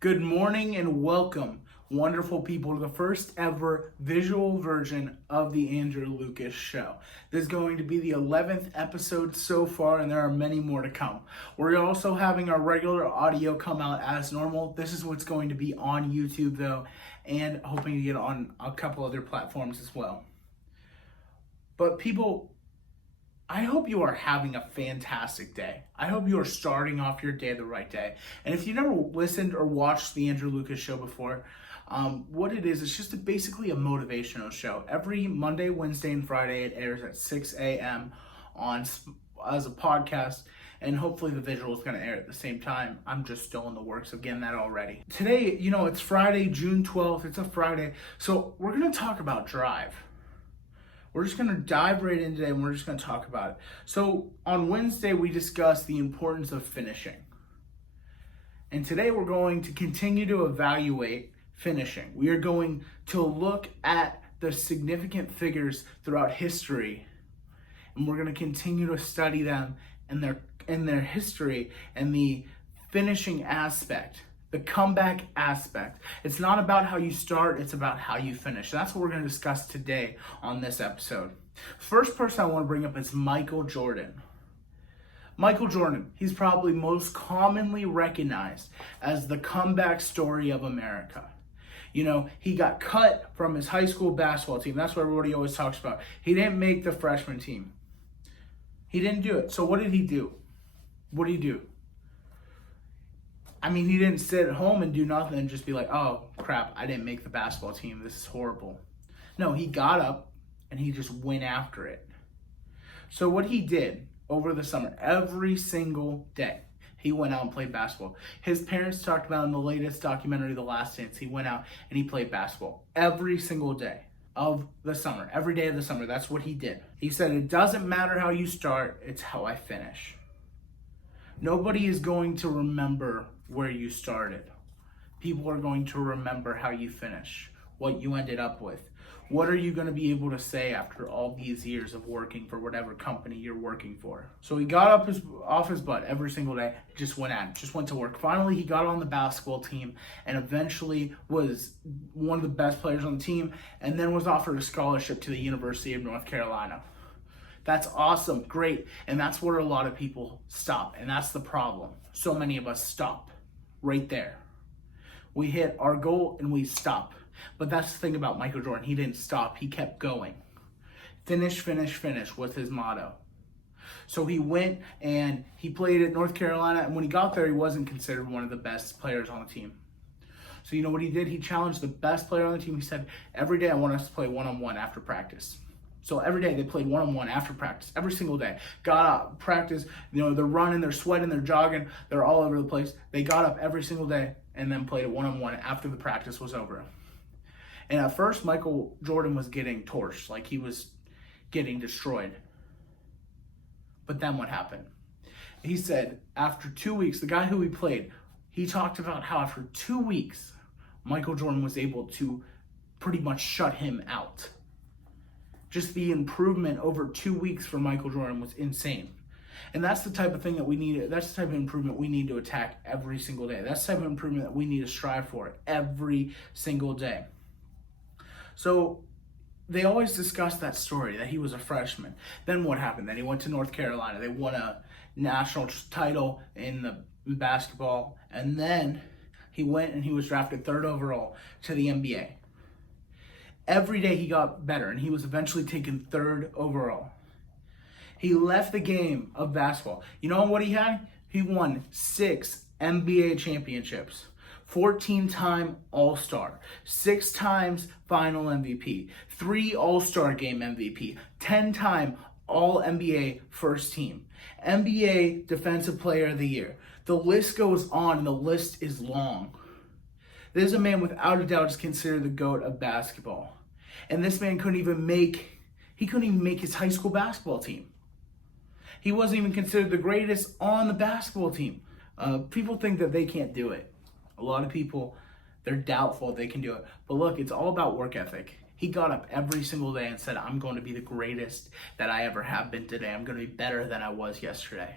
Good morning and welcome, wonderful people, to the first ever visual version of the Andrew Lucas Show. This is going to be the 11th episode so far, and there are many more to come. We're also having our regular audio come out as normal. This is what's going to be on YouTube, though, and hoping to get on a couple other platforms as well. But people, I hope you are having a fantastic day. I hope you are starting off your day the right day. And if you never listened or watched the Andrew Lucas Show before, what it is, it's just basically a motivational show. Every Monday, Wednesday, and Friday, it airs at 6 a.m. as a podcast, and hopefully the visual is going to air at the same time. I'm just still in the works of getting that all ready. Today, it's Friday, June 12th. It's a Friday, so we're going to talk about Drive. We're just going to dive right in today, and we're just going to talk about it. So on Wednesday, we discussed the importance of finishing. And today, we're going to continue to evaluate finishing. We are going to look at the significant figures throughout history, and we're going to continue to study them and their history and the finishing aspect. The comeback aspect. It's not about how you start, it's about how you finish. That's what we're going to discuss today on this episode. First person I want to bring up is Michael Jordan. Michael Jordan, he's probably most commonly recognized as the comeback story of America. He got cut from his high school basketball team. That's what everybody always talks about. He didn't make the freshman team. He didn't do it. So what did he do? What did he do? He didn't sit at home and do nothing and just be like, oh, crap, I didn't make the basketball team. This is horrible. No, he got up and he just went after it. So what he did over the summer, every single day, he went out and played basketball. His parents talked about in the latest documentary, The Last Dance, he went out and he played basketball every single day of the summer. Every day of the summer, that's what he did. He said, it doesn't matter how you start, it's how I finish. Nobody is going to remember where you started. People are going to remember how you finish, what you ended up with. What are you going to be able to say after all these years of working for whatever company you're working for? So he got up off his butt every single day, just went to work. Finally, he got on the basketball team and eventually was one of the best players on the team, and then was offered a scholarship to the University of North Carolina. That's awesome, great, and that's where a lot of people stop, and that's the problem. So many of us stop right there. We hit our goal and we stop. But that's the thing about Michael Jordan. He didn't stop, he kept going. Finish, finish, finish was his motto. So he went and he played at North Carolina, and when he got there, he wasn't considered one of the best players on the team. So you know what he did? He challenged the best player on the team. He said, every day I want us to play one-on-one after practice. So every day they played one-on-one after practice, every single day. Got up, practice, they're running, they're sweating, they're jogging, they're all over the place. They got up every single day and then played a one-on-one after the practice was over. And at first, Michael Jordan was getting torched, like he was getting destroyed. But then what happened? He said after 2 weeks, the guy who he played, he talked about how after 2 weeks, Michael Jordan was able to pretty much shut him out. Just the improvement over 2 weeks for Michael Jordan was insane. And that's the type of thing that we need. That's the type of improvement we need to attack every single day. That's the type of improvement that we need to strive for every single day. So they always discuss that story, that he was a freshman. Then what happened? Then he went to North Carolina. They won a national title in the basketball. And then he went and he was drafted 3rd overall to the NBA. Every day he got better, and he was eventually taken 3rd overall. He left the game of basketball. You know what he had? He won 6 NBA championships, 14-time All-Star, 6 times Final MVP, 3 All-Star Game MVP, 10-time All-NBA First Team, NBA Defensive Player of the Year. The list goes on, and the list is long. This is a man without a doubt is considered the GOAT of basketball. And this man couldn't even make his high school basketball team. He wasn't even considered the greatest on the basketball team. People think that they can't do it. A lot of people, they're doubtful they can do it. But look, it's all about work ethic. He got up every single day and said, I'm going to be the greatest that I ever have been today. I'm going to be better than I was yesterday.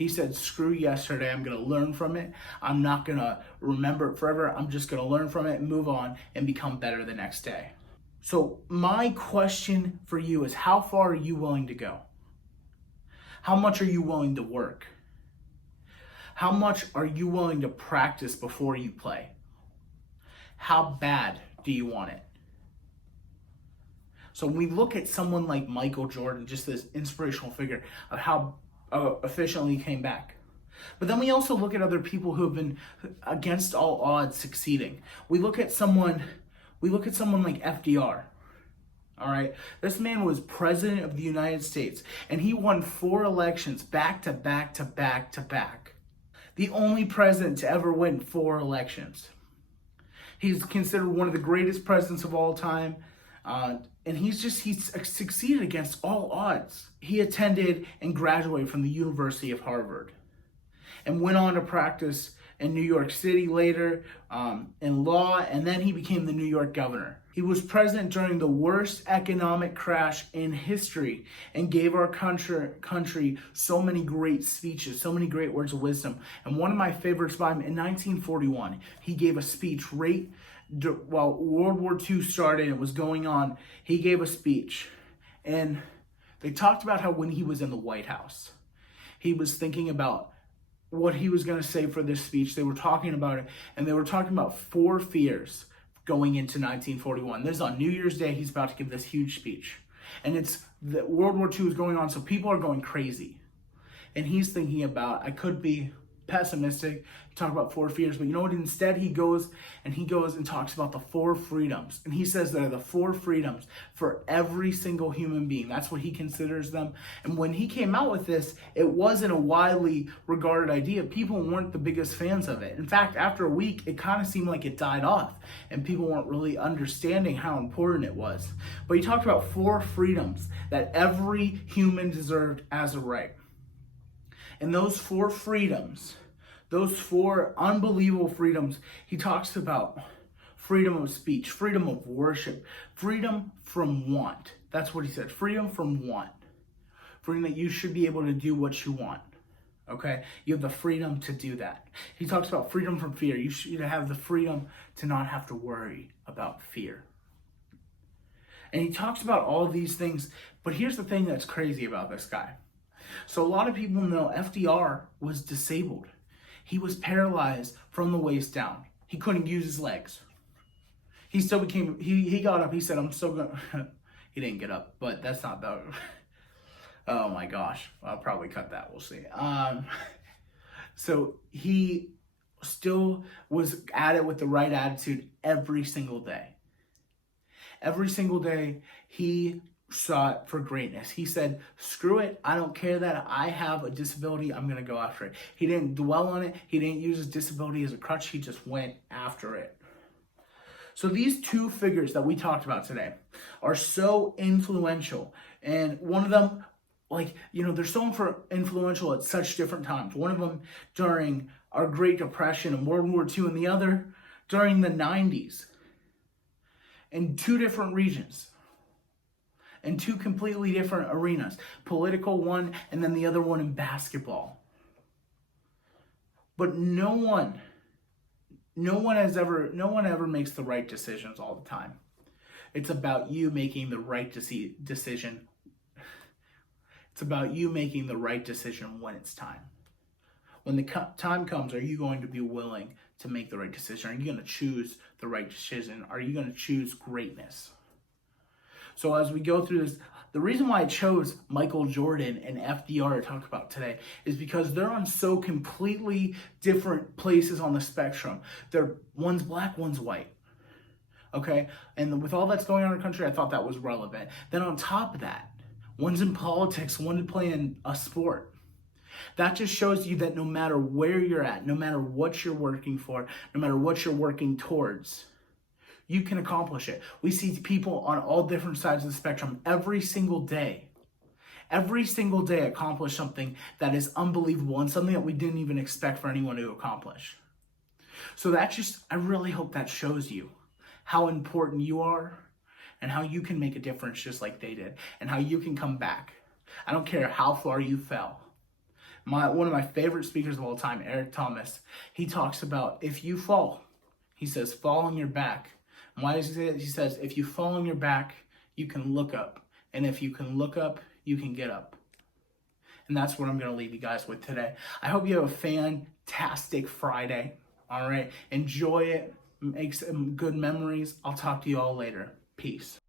He said, screw yesterday, I'm going to learn from it. I'm not going to remember it forever. I'm just going to learn from it and move on and become better the next day. So my question for you is, how far are you willing to go? How much are you willing to work? How much are you willing to practice before you play? How bad do you want it? So when we look at someone like Michael Jordan, just this inspirational figure of how efficiently he came back. But then we also look at other people who have been against all odds succeeding. We look at someone like FDR. All right. This man was president of the United States, and he won 4 elections back to back to back to back. The only president to ever win 4 elections. He's considered one of the greatest presidents of all time. And he succeeded against all odds. He attended and graduated from the University of Harvard and went on to practice in New York City later in law, and then he became the New York governor. He was president during the worst economic crash in history and gave our country so many great speeches, so many great words of wisdom. And one of my favorites by him, in 1941, he gave a speech while World War II started and it was going on. He gave a speech, and they talked about how when he was in the White House, he was thinking about what he was going to say for this speech. They were talking about it, and they were talking about 4 fears going into 1941. This is on New Year's Day. He's about to give this huge speech, and it's that World War II is going on, so people are going crazy, and he's thinking about, I could be pessimistic, talk about 4 fears, but you know what? Instead, he goes and talks about the 4 freedoms, and he says there are the 4 freedoms for every single human being. That's what he considers them. And when he came out with this, it wasn't a widely regarded idea. People weren't the biggest fans of it. In fact, after a week, it kind of seemed like it died off, and people weren't really understanding how important it was. But he talked about 4 freedoms that every human deserved as a right. And those 4 freedoms, those 4 unbelievable freedoms, he talks about freedom of speech, freedom of worship, freedom from want. That's what he said, freedom from want. Freedom that you should be able to do what you want, okay? You have the freedom to do that. He talks about freedom from fear. You should have the freedom to not have to worry about fear. And he talks about all these things, but here's the thing that's crazy about this guy. So a lot of people know FDR was disabled. He was paralyzed from the waist down. He couldn't use his legs. He still became, he got up, he said, I'm still going to, he didn't get up, but that's not the, oh my gosh, I'll probably cut that, we'll see. So he still was at it with the right attitude every single day. Every single day, he sought for greatness. He said, screw it, I don't care that I have a disability, I'm going to go after it. He didn't dwell on it. He didn't use his disability as a crutch. He just went after it. So these 2 figures that we talked about today are so influential. And one of them, they're so influential at such different times. One of them during our Great Depression and World War II, and the other during the 90s. In 2 different regions. In 2 completely different arenas. Political one, and then the other one in basketball. But no one ever makes the right decisions all the time. It's about you making the right decision. It's about you making the right decision when it's time. When the time comes, are you going to be willing to make the right decision? Are you going to choose the right decision? Are you going to choose greatness? So as we go through this, the reason why I chose Michael Jordan and FDR to talk about today is because they're on so completely different places on the spectrum. One's black, one's white. Okay? And with all that's going on in the country, I thought that was relevant. Then on top of that, one's in politics, one's playing a sport. That just shows you that no matter where you're at, no matter what you're working for, no matter what you're working towards, you can accomplish it. We see people on all different sides of the spectrum every single day accomplish something that is unbelievable and something that we didn't even expect for anyone to accomplish. So I really hope that shows you how important you are and how you can make a difference just like they did and how you can come back. I don't care how far you fell. One of my favorite speakers of all time, Eric Thomas, he talks about if you fall, he says, fall on your back. And why does he say that? He says, if you fall on your back, you can look up. And if you can look up, you can get up. And that's what I'm going to leave you guys with today. I hope you have a fantastic Friday. All right. Enjoy it. Make some good memories. I'll talk to you all later. Peace.